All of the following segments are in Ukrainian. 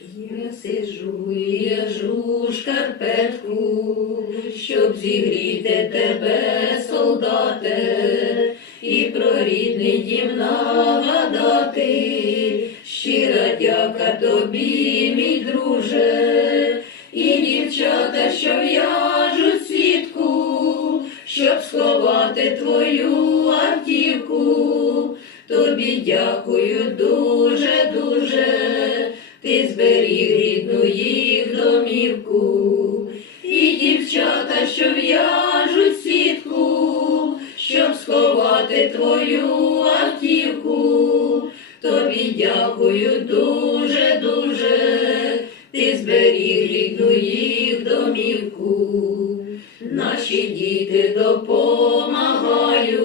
Я сижу, і в'яжу шкарпетку, щоб зігріти тебе, солдате, і про рідний дім нагадати. Щира дяка тобі, мій друже, і дівчата, що в'яжуть сітку, щоб сховати твою автівку. Тобі дякую дуже, дуже, ти зберіг рідну їх домівку. І дівчата, що в'яжуть сітку, щоб сховати твою автівку. Тобі дякую дуже, дуже, ти зберіг рідну їх домівку. Наші діти допомагають,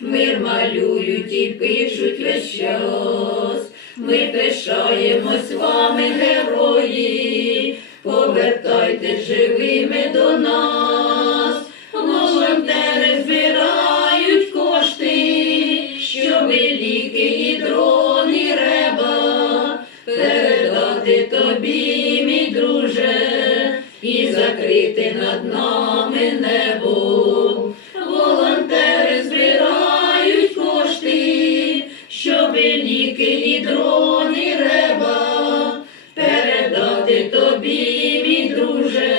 мир малюють і пишуть весь час. Ми пишаємось вами, герої, повертайтесь живими до нас. Волонтери збирають кошти, щоб і ліки, і дрони, і реба передати тобі, мій друже, і закрити над нами небо. Передати тобі, мій друже,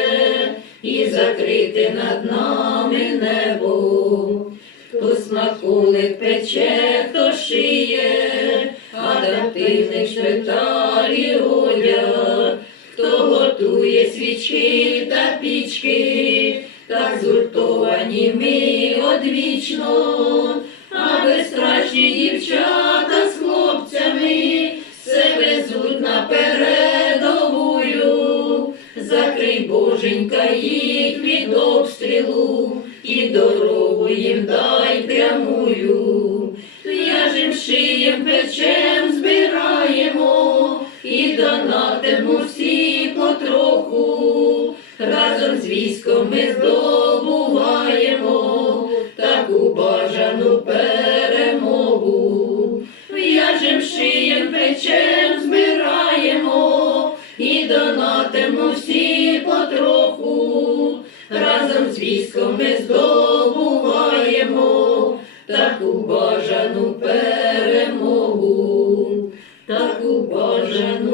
і закрити над нами небо. Хто смаколик пече, хто шиє, адаптивних шпиталі одяг, хто готує свічки та пічки, так згуртовані ми одвічно, а безстрашні дівчата боженька їх від обстрілу і дорогу їм дай прямую. В'яжем, шиєм, печем, збираємо і донатимо свіском ми здобуваємо таку бажану перемогу, таку бажану.